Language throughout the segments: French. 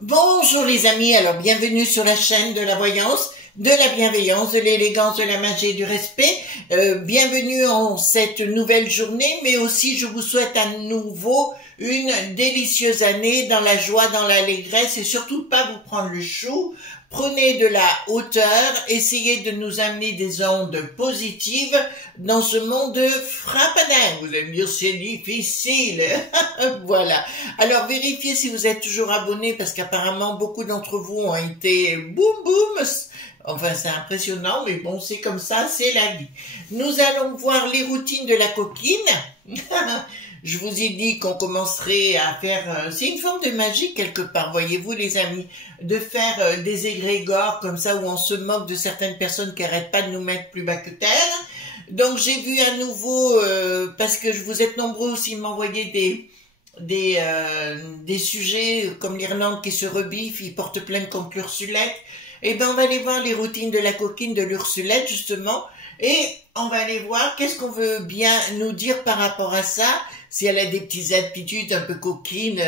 Bonjour les amis, alors bienvenue sur la chaîne de la voyance, de la bienveillance, de l'élégance, de la magie et du respect. Bienvenue en cette nouvelle journée, mais aussi je vous souhaite à nouveau une délicieuse année dans la joie, dans l'allégresse et surtout pas vous prendre le chou. Prenez de la hauteur, essayez de nous amener des ondes positives dans ce monde frappadin. Vous allez me dire c'est difficile, voilà. Alors vérifiez si vous êtes toujours abonné parce qu'apparemment beaucoup d'entre vous ont été boum boum. Enfin c'est impressionnant mais bon c'est comme ça, c'est la vie. Nous allons voir les routines de la coquine. Je vous ai dit qu'on commencerait à faire, c'est une forme de magie quelque part, voyez-vous les amis, de faire des égrégores comme ça où on se moque de certaines personnes qui n'arrêtent pas de nous mettre plus bas que terre. Donc j'ai vu à nouveau, parce que vous êtes nombreux aussi à m'envoyer des sujets comme l'Irlande qui se rebiffe, il porte plainte contre l'Ursulette. Et ben on va aller voir les routines de la coquine de l'Ursulette justement, et on va aller voir qu'est-ce qu'on veut bien nous dire par rapport à ça. Si elle a des petites attitudes un peu coquines,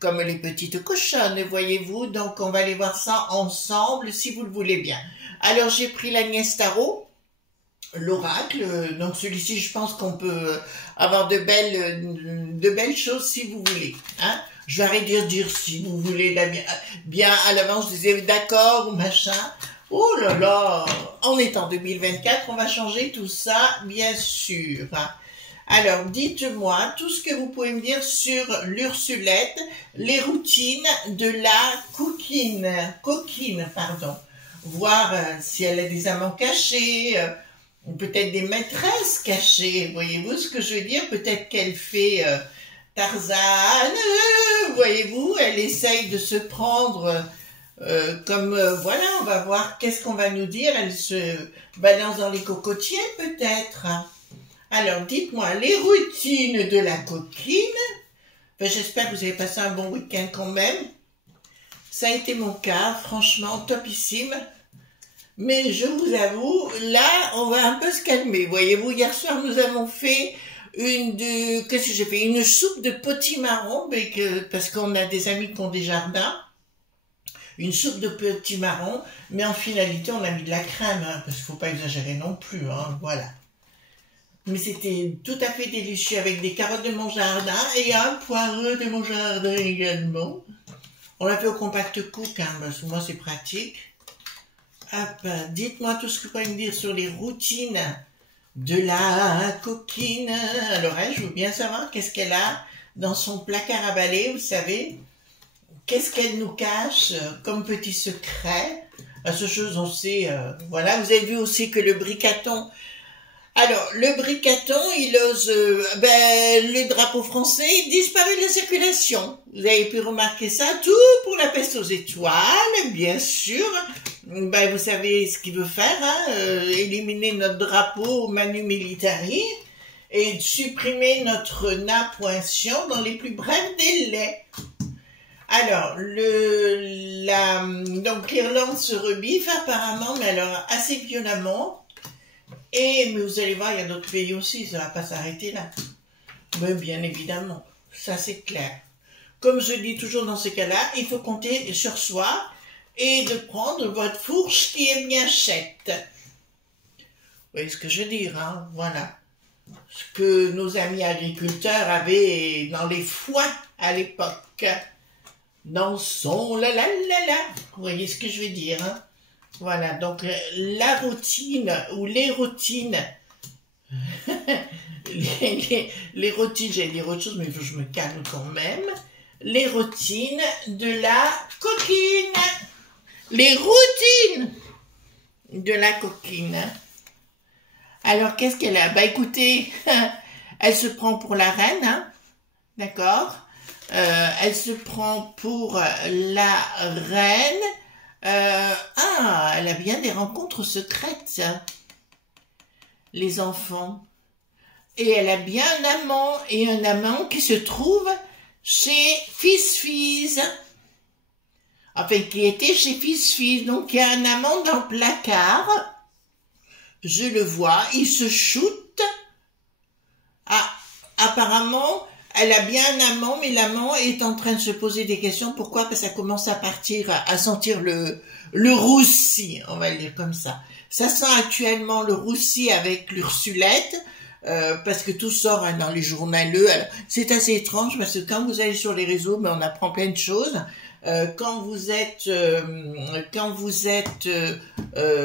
comme les petites cochonnes, voyez-vous. Donc, on va aller voir ça ensemble, si vous le voulez bien. Alors, j'ai pris l'Agnès Tarot, l'oracle. Donc, celui-ci, je pense qu'on peut avoir de belles choses si vous voulez. Hein? Je vais arrêter de dire si vous voulez bien à l'avance. Je disais d'accord ou machin. Oh là là, on est en 2024, on va changer tout ça, bien sûr. Alors, dites-moi tout ce que vous pouvez me dire sur l'Ursulette, les routines de la coquine, voir si elle a des amants cachés, ou peut-être des maîtresses cachées, voyez-vous ce que je veux dire? Peut-être qu'elle fait Tarzan, voyez-vous, elle essaye de se prendre voilà, on va voir qu'est-ce qu'on va nous dire, elle se balance dans les cocotiers peut-être. Alors, dites-moi, les routines de la coquine. Ben, j'espère que vous avez passé un bon week-end quand même. Ça a été mon cas, franchement, topissime. Mais je vous avoue, là, on va un peu se calmer. Voyez-vous, hier soir, nous avons fait qu'est-ce que j'ai fait? Une soupe de potimarron, parce qu'on a des amis qui ont des jardins. Une soupe de potimarron, mais en finalité, on a mis de la crème, hein, parce qu'il ne faut pas exagérer non plus, hein, voilà. Mais c'était tout à fait délicieux avec des carottes de mon jardin et un poireau de mon jardin également. On l'a fait au compact cook, hein, parce que moi c'est pratique. Hop, dites-moi tout ce que vous pouvez me dire sur les routines de la coquine. Alors elle, je veux bien savoir qu'est-ce qu'elle a dans son placard à balai, vous savez. Qu'est-ce qu'elle nous cache comme petit secret. À ce chose, on sait, voilà, vous avez vu aussi que le bricaton. Alors, le bricaton, il ose, le drapeau français, il disparaît de la circulation. Vous avez pu remarquer ça, tout pour la peste aux étoiles, bien sûr. Ben, vous savez ce qu'il veut faire, hein, éliminer notre drapeau Manu Militari et supprimer notre napointion dans les plus brefs délais. Alors, donc l'Irlande se rebiffe apparemment, mais alors assez violemment. Mais vous allez voir, il y a d'autres pays aussi, ça ne va pas s'arrêter là. Mais bien évidemment, ça c'est clair. Comme je dis toujours dans ces cas-là, il faut compter sur soi et de prendre votre fourche qui est bien chète. Vous voyez ce que je veux dire, hein? Voilà. Ce que nos amis agriculteurs avaient dans les foins à l'époque. Dansons la la la la. Vous voyez ce que je veux dire, hein? Voilà, donc la routine ou les routines, les routines, j'allais dire autre chose, mais il faut que je me calme quand même. Les routines de la coquine. Les routines de la coquine. Alors, qu'est-ce qu'elle a? Bah, écoutez, elle se prend pour la reine, hein, d'accord? Elle se prend pour la reine. Elle a bien des rencontres secrètes, les enfants. Et elle a bien un amant, et un amant qui se trouve chez Fils-Fils. Enfin, qui était chez Fils-Fils. Donc, il y a un amant dans le placard. Je le vois, il se shoot. Ah, apparemment, elle a bien un amant, mais l'amant est en train de se poser des questions. Pourquoi? Parce que ça commence à partir, à sentir le roussi, on va le dire comme ça. Ça sent actuellement le roussi avec l'Ursulette, parce que tout sort, hein, dans les journaleux. C'est assez étrange, parce que quand vous allez sur les réseaux, on apprend plein de choses. Quand vous êtes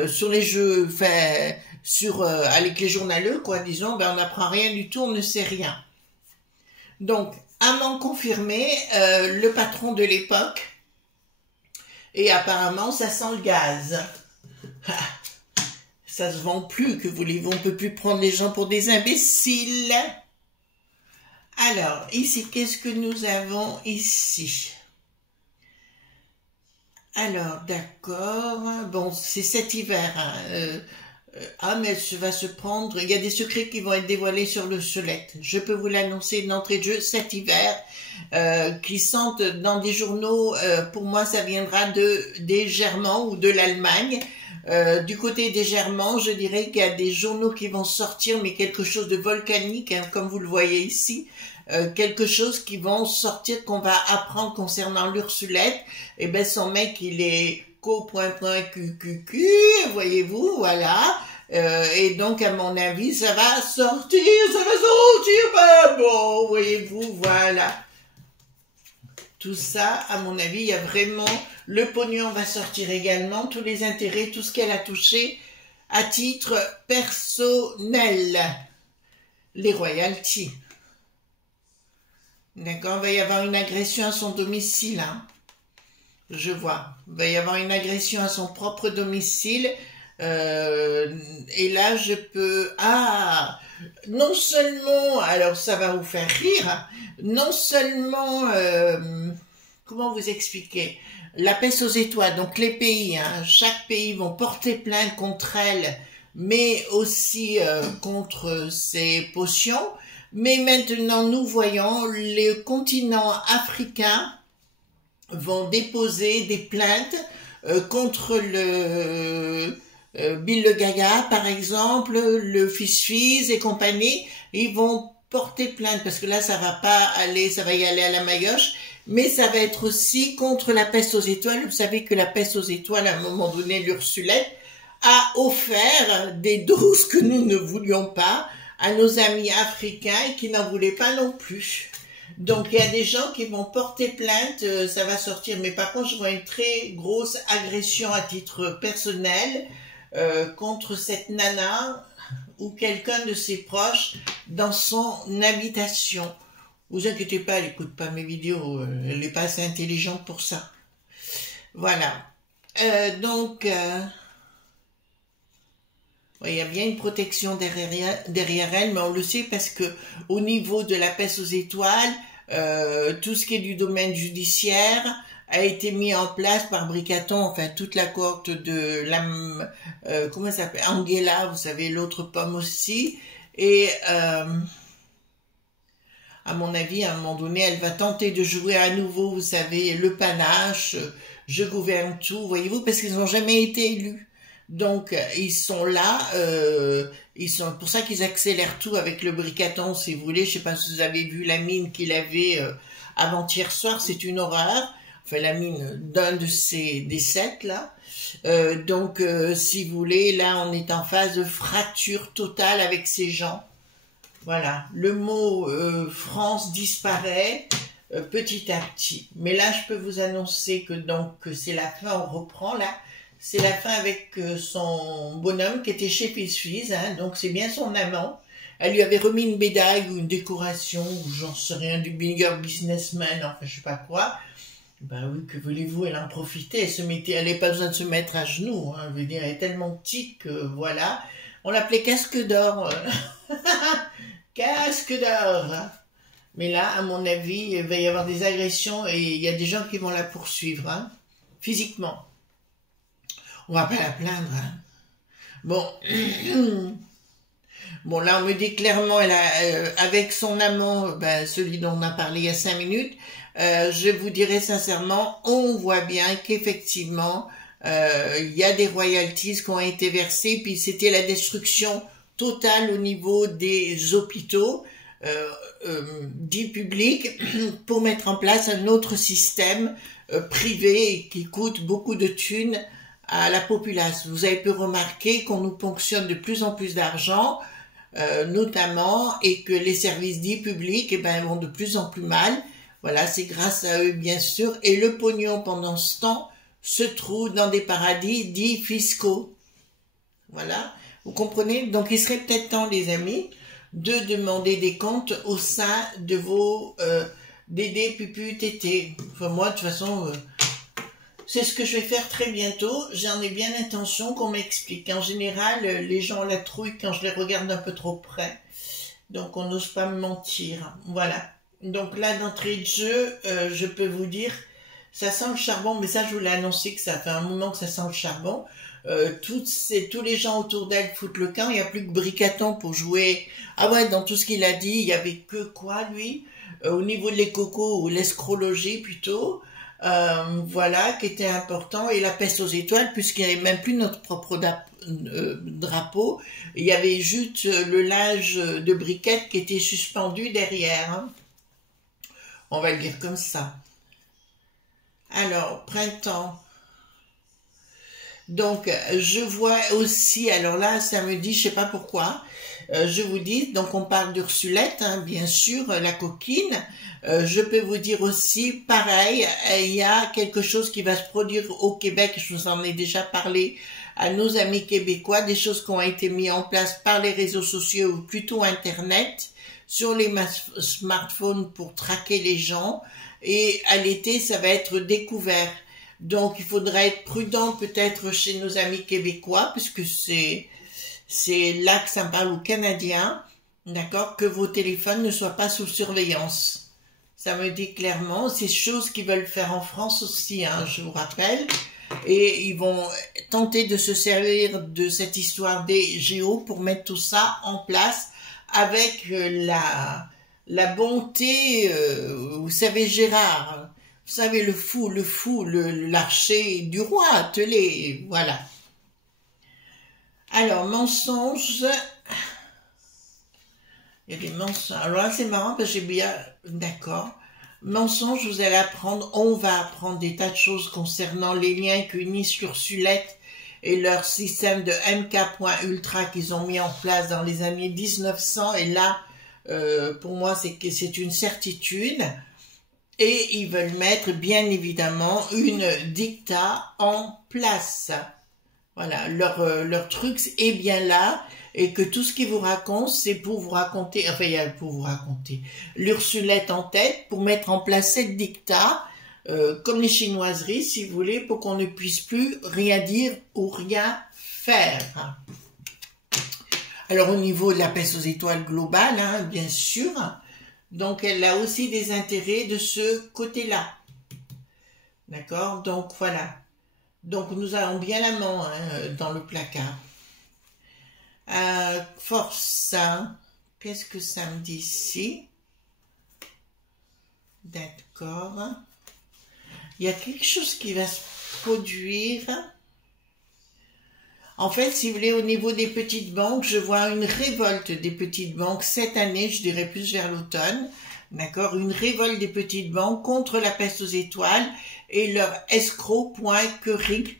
sur les jeux, enfin, avec les journaleux, quoi, disons, on n'apprend rien du tout, on ne sait rien. Donc, amant confirmé, le patron de l'époque, et apparemment, ça sent le gaz. Ça se vend plus, que voulez-vous, on peut plus prendre les gens pour des imbéciles. Alors, ici, qu'est-ce que nous avons ici? Alors, d'accord, bon, c'est cet hiver, hein, mais elle va se prendre, il y a des secrets qui vont être dévoilés sur le Solette. Je peux vous l'annoncer d'entrée de jeu cet hiver, qui sentent dans des journaux, pour moi ça viendra des Germans ou de l'Allemagne. Du côté des Germans, je dirais qu'il y a des journaux qui vont sortir, mais quelque chose de volcanique, hein, comme vous le voyez ici. Quelque chose qui vont sortir, qu'on va apprendre concernant l'Ursulette. Et ben son mec, il est co.QQQ, voyez-vous, voilà. Et donc, à mon avis, ça va sortir, ben bon, voyez-vous, voilà. Tout ça, à mon avis, il y a vraiment... Le pognon va sortir également, tous les intérêts, tout ce qu'elle a touché à titre personnel. Les royalties. D'accord, il va y avoir une agression à son domicile, hein. Je vois. Il va y avoir une agression à son propre domicile. Et là, je peux... Ah, non seulement... Alors, ça va vous faire rire. Hein, non seulement... comment vous expliquer? La peste aux étoiles. Donc, les pays, hein, chaque pays vont porter plainte contre elle, mais aussi contre ses potions. Mais maintenant, nous voyons les continents africains vont déposer des plaintes contre le Bill le Gaga, par exemple, le Fils-Fils et compagnie. Ils vont porter plainte parce que là, ça va pas aller, ça va y aller à la maillotche, mais ça va être aussi contre la peste aux étoiles. Vous savez que la peste aux étoiles, à un moment donné, l'Ursulette a offert des doses que nous ne voulions pas à nos amis africains et qui n'en voulaient pas non plus. Donc, il y a des gens qui vont porter plainte, ça va sortir. Mais par contre, je vois une très grosse agression à titre personnel contre cette nana ou quelqu'un de ses proches dans son habitation. Vous inquiétez pas, elle n'écoute pas mes vidéos, elle n'est pas assez intelligente pour ça. Voilà. Donc... il y a bien une protection derrière elle, mais on le sait parce que au niveau de la peste aux étoiles, tout ce qui est du domaine judiciaire a été mis en place par Bricaton, enfin toute la cohorte de la, comment ça s'appelle, Angela, vous savez, l'autre pomme aussi, et à mon avis, à un moment donné, elle va tenter de jouer à nouveau, vous savez, le panache, je gouverne tout, voyez-vous, parce qu'ils n'ont jamais été élus. Donc, ils sont là, ils sont pour ça qu'ils accélèrent tout avec le Bricaton, si vous voulez. Je sais pas si vous avez vu la mine qu'il avait avant-hier soir, c'est une horreur. Enfin, la mine d'un de des 7, là. Donc, si vous voulez, là, on est en phase de fracture totale avec ces gens. Voilà, le mot France disparaît petit à petit. Mais là, je peux vous annoncer que donc c'est la fin, on reprend là. C'est la fin avec son bonhomme qui était chez Fils-Fils, hein, donc c'est bien son amant. Elle lui avait remis une médaille ou une décoration, ou j'en sais rien, du bigger businessman, enfin je sais pas quoi. Ben oui, que voulez-vous, elle en profitait, elle n'avait pas besoin de se mettre à genoux, hein, je veux dire, elle est tellement petite que, voilà, on l'appelait casque d'or, casque d'or, hein. Mais là, à mon avis, il va y avoir des agressions et il y a des gens qui vont la poursuivre, hein, physiquement. On va pas la plaindre, hein. Bon, bon là, on me dit clairement, elle a, avec son amant, ben, celui dont on a parlé il y a 5 minutes, je vous dirais sincèrement, on voit bien qu'effectivement, il y a des royalties qui ont été versées, puis c'était la destruction totale au niveau des hôpitaux, dits publics, pour mettre en place un autre système privé qui coûte beaucoup de thunes à la population. Vous avez pu remarquer qu'on nous ponctionne de plus en plus d'argent, notamment, et que les services dits publics, eh ben, vont de plus en plus mal. Voilà, c'est grâce à eux, bien sûr. Et le pognon, pendant ce temps, se trouve dans des paradis dits fiscaux. Voilà, vous comprenez? Donc, il serait peut-être temps, les amis, de demander des comptes au sein de vos DD, Pupu, Tété. Enfin, moi, de toute façon, c'est ce que je vais faire très bientôt. J'en ai bien l'intention qu'on m'explique. En général, les gens ont la trouille quand je les regarde d'un peu trop près. Donc, on n'ose pas me mentir. Voilà. Donc là, d'entrée de jeu, je peux vous dire, ça sent le charbon, mais ça, je vous l'ai annoncé que ça fait un moment que ça sent le charbon. Tous les gens autour d'elle foutent le camp, il n'y a plus que Bricaton pour jouer. Ah ouais, dans tout ce qu'il a dit, il y avait que quoi, lui, au niveau de les cocos, ou l'escrologie plutôt, voilà, qui était important, et la peste aux étoiles, puisqu'il n'y avait même plus notre propre drapeau, il y avait juste le linge de briquette qui était suspendu derrière, hein. On va le dire comme ça. Alors, printemps. Donc, je vois aussi, alors là, ça me dit, je sais pas pourquoi, je vous dis, donc on parle d'Ursulette, hein, bien sûr, la coquine. Je peux vous dire aussi, pareil, il y a quelque chose qui va se produire au Québec, je vous en ai déjà parlé à nos amis québécois, des choses qui ont été mises en place par les réseaux sociaux, ou plutôt Internet, sur les smartphones pour traquer les gens, et à l'été, ça va être découvert. Donc, il faudra être prudent peut-être chez nos amis québécois, puisque c'est là que ça me parle aux Canadiens, d'accord, que vos téléphones ne soient pas sous surveillance. Ça me dit clairement, c'est chose qu'ils veulent faire en France aussi, hein, je vous rappelle, et ils vont tenter de se servir de cette histoire des géos pour mettre tout ça en place avec la bonté, vous savez Gérard, vous savez le fou, l'archer du roi attelé, voilà. Alors, mensonges, il y a des mensonges, alors là c'est marrant parce que j'ai bien, d'accord, mensonges, vous allez apprendre, on va apprendre des tas de choses concernant les liens qu'unissent Ursulette et leur système de MK.Ultra qu'ils ont mis en place dans les années 1900, et là, pour moi, c'est une certitude, et ils veulent mettre, bien évidemment, une dicta en place. Voilà, leur truc est bien là, et que tout ce qu'ils vous racontent, c'est pour vous raconter, enfin, il y a pour vous raconter, l'Ursulette en tête, pour mettre en place cette dicta, comme les chinoiseries, si vous voulez, pour qu'on ne puisse plus rien dire ou rien faire. Alors, au niveau de la peste aux étoiles globale, hein, bien sûr, donc elle a aussi des intérêts de ce côté-là. D'accord? Donc, voilà. Donc, nous avons bien la main, hein, dans le placard. Force, hein. Qu'est-ce que ça me dit ici? D'accord. Il y a quelque chose qui va se produire. En fait, si vous voulez, au niveau des petites banques, je vois une révolte des petites banques cette année, je dirais plus vers l'automne, d'accord, une révolte des petites banques contre la peste aux étoiles et leur escroc.query,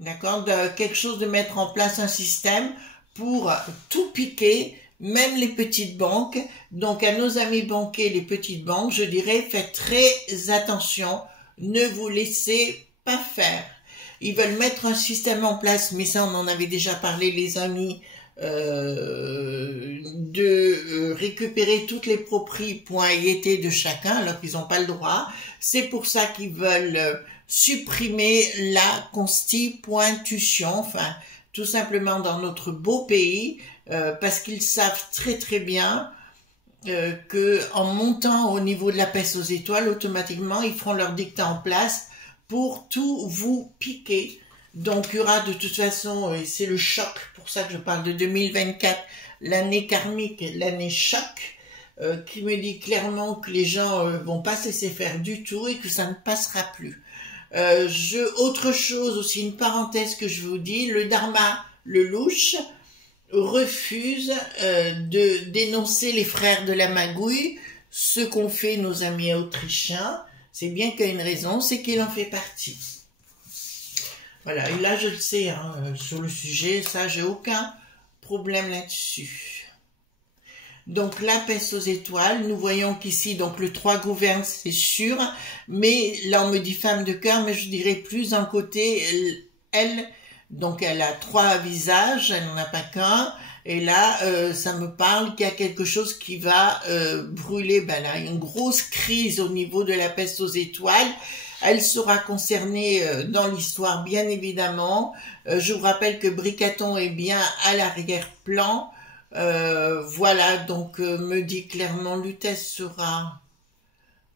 d'accord, quelque chose de mettre en place un système pour tout piquer, même les petites banques. Donc, à nos amis banquiers, les petites banques, je dirais, faites très attention. Ne vous laissez pas faire. Ils veulent mettre un système en place, mais ça on en avait déjà parlé les amis, de récupérer toutes les propriétés de chacun alors qu'ils n'ont pas le droit. C'est pour ça qu'ils veulent supprimer la constitution, enfin tout simplement dans notre beau pays, parce qu'ils savent très très bien que en montant au niveau de la peste aux étoiles, automatiquement ils feront leur dictat en place pour tout vous piquer. Donc il y aura de toute façon, c'est le choc, pour ça que je parle de 2024, l'année karmique, l'année choc, qui me dit clairement que les gens vont pas se laisser faire du tout et que ça ne passera plus. Autre chose aussi, une parenthèse que je vous dis, le Dharma, le louche, refuse de dénoncer les frères de la magouille, ce qu'ont fait nos amis autrichiens. C'est bien qu'il y a une raison, c'est qu'il en fait partie. Voilà, et là je le sais, hein, sur le sujet, ça j'ai aucun problème là-dessus. Donc la peste aux étoiles, nous voyons qu'ici, donc le 3 gouverne, c'est sûr, mais là on me dit femme de cœur, mais je dirais plus d'un côté, elle, donc elle a 3 visages, elle n'en a pas qu'un, et là ça me parle qu'il y a quelque chose qui va brûler, ben là, une grosse crise au niveau de la peste aux étoiles. Elle sera concernée dans l'histoire, bien évidemment. Je vous rappelle que Bricaton est bien à l'arrière-plan. Voilà, donc me dit clairement, Lutèce sera...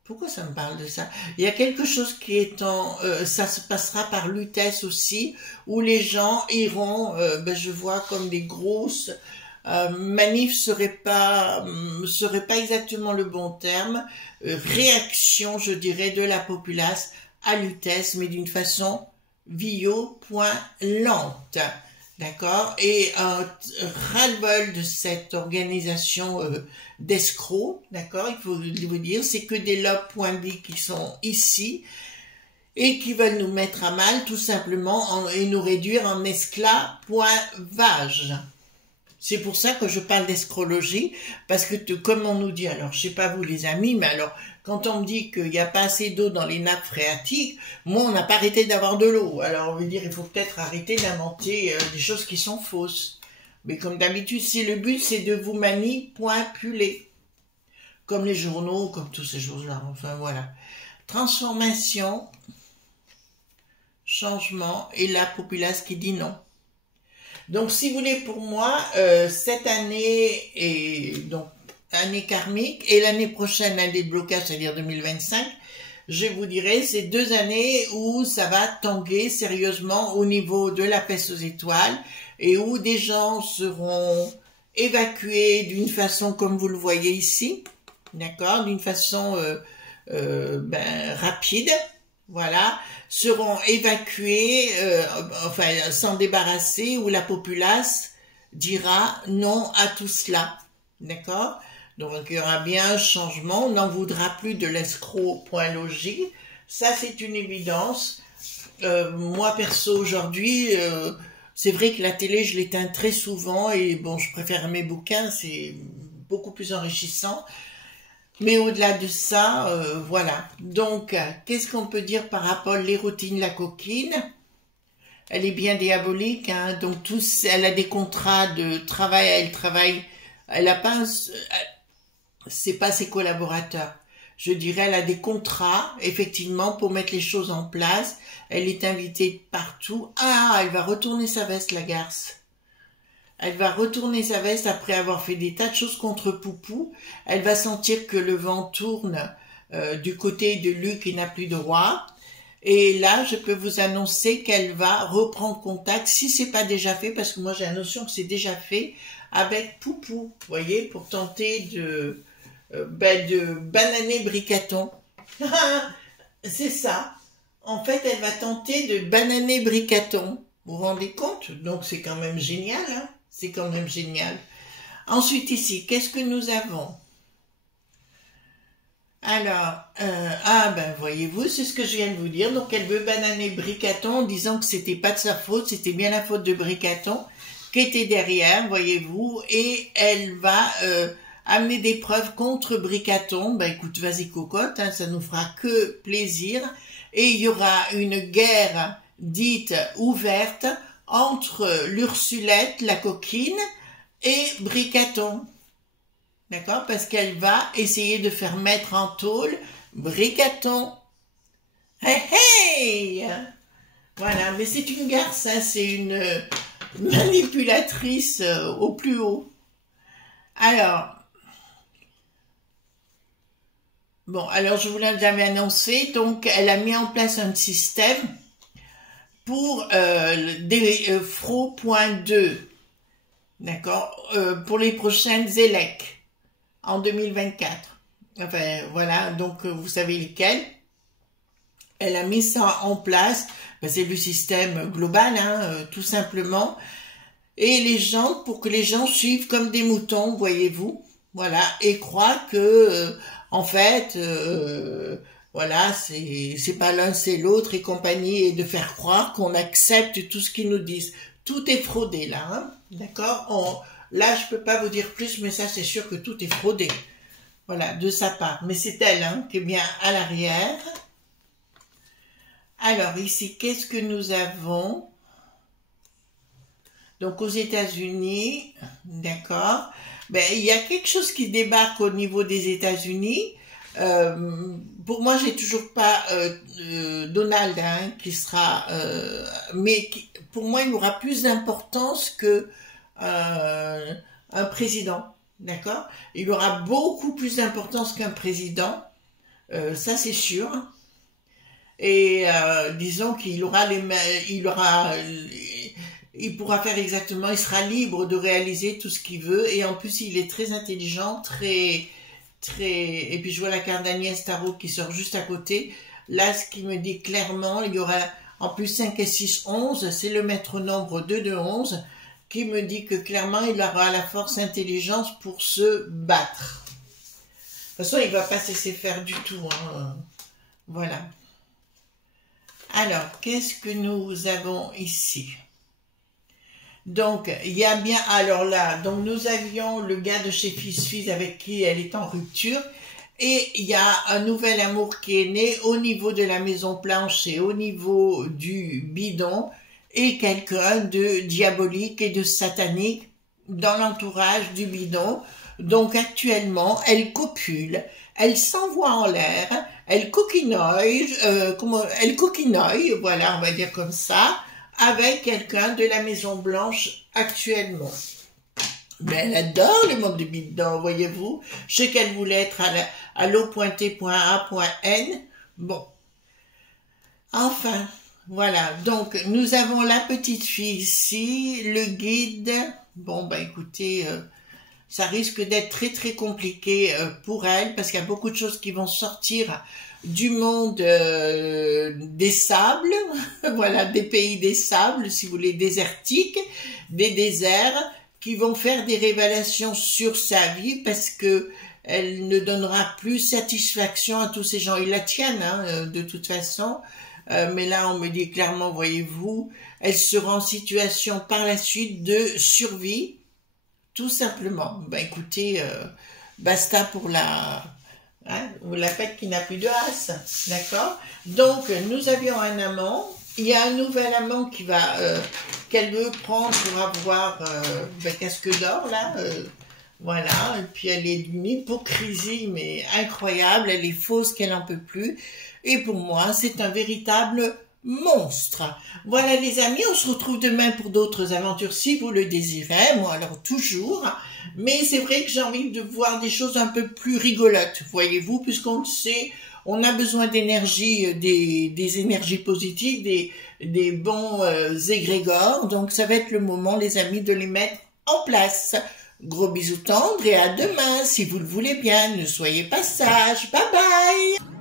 Pourquoi ça me parle de ça? Il y a quelque chose qui est en... ça se passera par Lutèce aussi, où les gens iront, je vois comme des grosses... manif serait pas exactement le bon terme, réaction je dirais de la populace à Lutèce, mais d'une façon lente, d'accord, et ras-le-bol de cette organisation d'escrocs, d'accord, il faut vous dire, c'est que des lobes pointés qui sont ici et qui veulent nous mettre à mal tout simplement et nous réduire en esclavage. C'est pour ça que je parle d'escrologie, parce que comme on nous dit, alors je sais pas vous les amis, mais alors quand on me dit qu'il n'y a pas assez d'eau dans les nappes phréatiques, moi on n'a pas arrêté d'avoir de l'eau. Alors on veut dire il faut peut-être arrêter d'inventer des choses qui sont fausses. Mais comme d'habitude, si le but c'est de vous manipuler, comme les journaux, comme tous ces choses-là, enfin voilà. Transformation, changement, et la populace qui dit non. Donc, si vous voulez, pour moi, cette année est donc année karmique et l'année prochaine, année de blocage, c'est-à-dire 2025, je vous dirais, c'est 2 années où ça va tanguer sérieusement au niveau de la peste aux étoiles et où des gens seront évacués d'une façon comme vous le voyez ici, d'accord, d'une façon rapide. Voilà, seront évacués, enfin s'en débarrasser, où la populace dira non à tout cela, d'accord? Donc il y aura bien un changement, on n'en voudra plus de l'escroc.logie, ça c'est une évidence. Moi perso aujourd'hui, c'est vrai que la télé je l'éteins très souvent et bon je préfère mes bouquins, c'est beaucoup plus enrichissant. Mais au-delà de ça, voilà. Donc, qu'est-ce qu'on peut dire par rapport à l'érotine, la coquine? Elle est bien diabolique, hein. Donc elle a des contrats de travail, elle travaille, elle a pas, c'est pas ses collaborateurs. Je dirais, elle a des contrats, effectivement, pour mettre les choses en place. Elle est invitée partout. Ah, elle va retourner sa veste, la garce. Elle va retourner sa veste après avoir fait des tas de choses contre Poupou. Elle va sentir que le vent tourne du côté de Luc qui n'a plus de roi. Et là, je peux vous annoncer qu'elle va reprendre contact, si c'est pas déjà fait, parce que moi j'ai la notion que c'est déjà fait, avec Poupou, vous voyez, pour tenter de bananer Bricaton. C'est ça. En fait, elle va tenter de bananer Bricaton. Vous vous rendez compte? Donc c'est quand même génial, hein? C'est quand même génial. Ensuite ici, qu'est-ce que nous avons? Alors, voyez-vous, c'est ce que je viens de vous dire. Donc elle veut bananer Bricaton en disant que c'était pas de sa faute, c'était bien la faute de Bricaton qui était derrière, voyez-vous, et elle va amener des preuves contre Bricaton. Ben écoute, vas-y cocotte, hein, ça nous fera que plaisir. Et il y aura une guerre dite ouverte entre l'Ursulette, la coquine, et Bricaton. D'accord? Parce qu'elle va essayer de faire mettre en tôle Bricaton. Hey, hey! Voilà, mais c'est une garce, hein, c'est une manipulatrice au plus haut. Alors, bon, alors je vous l'avais annoncé, donc elle a mis en place un système pour des Fro.2, d'accord, pour les prochaines élec en 2024. Enfin, voilà, donc vous savez lesquels. Elle a mis ça en place, ben, c'est le système global, hein, tout simplement. Et les gens, pour que les gens suivent comme des moutons, voyez-vous, voilà, et croient que, en fait, voilà, c'est pas l'un, c'est l'autre et compagnie, et de faire croire qu'on accepte tout ce qu'ils nous disent. Tout est fraudé, là, hein, d'accord? Là, je peux pas vous dire plus, mais ça, c'est sûr que tout est fraudé. Voilà, de sa part. Mais c'est elle, hein, qui est bien à l'arrière. Alors, ici, qu'est-ce que nous avons? Donc, aux États-Unis, d'accord, ben, il y a quelque chose qui débarque au niveau des États-Unis. Pour moi, j'ai toujours pas Donald, hein, qui sera... mais pour moi, il aura plus d'importance que un président, d'accord? Il aura beaucoup plus d'importance qu'un président, ça c'est sûr. Et disons qu'il aura il pourra faire exactement, il sera libre de réaliser tout ce qu'il veut, et en plus il est très intelligent, et puis je vois la carte d'Agnès Tarot qui sort juste à côté, là ce qui me dit clairement, il y aura en plus 5 et 6, 11, c'est le maître nombre 2 de 11, qui me dit que clairement il aura la force intelligence pour se battre. De toute façon il va pas se laisser faire du tout, hein. Voilà. Alors, qu'est-ce que nous avons ici? Donc, il y a bien, alors là, donc nous avions le gars de chez Fils avec qui elle est en rupture, et il y a un nouvel amour qui est né au niveau de la maison blanche et au niveau du bidon, et quelqu'un de diabolique et de satanique dans l'entourage du bidon. Donc actuellement, elle copule, elle s'envoie en l'air, elle coquinoille, voilà, on va dire comme ça, avec quelqu'un de la Maison Blanche actuellement. Mais elle adore le monde du bidon, voyez-vous. Je sais qu'elle voulait être à l'O.T.A.N. Bon. Enfin, voilà. Donc, nous avons la petite fille ici, le guide. Bon, bah écoutez... ça risque d'être très très compliqué pour elle, parce qu'il y a beaucoup de choses qui vont sortir du monde des sables, voilà, des pays des sables, si vous voulez, désertiques, des déserts, qui vont faire des révélations sur sa vie, parce que elle ne donnera plus satisfaction à tous ces gens. Ils la tiennent, hein, de toute façon, mais là on me dit clairement, voyez-vous, elle sera en situation par la suite de survie, tout simplement. Ben écoutez, basta pour la fête qui n'a plus de race, d'accord? Donc, nous avions un amant, il y a un nouvel amant qui va, qu'elle veut prendre pour avoir casque d'or, là, voilà, et puis elle est d'une hypocrisie, mais incroyable, elle est fausse qu'elle n'en peut plus, et pour moi, c'est un véritable monstre. Voilà les amis, on se retrouve demain pour d'autres aventures si vous le désirez, moi alors toujours, mais c'est vrai que j'ai envie de voir des choses un peu plus rigolotes, voyez-vous, puisqu'on le sait, on a besoin d'énergie, des énergies positives, des bons égrégores, donc ça va être le moment les amis de les mettre en place. Gros bisous tendres et à demain si vous le voulez bien, ne soyez pas sages, bye bye.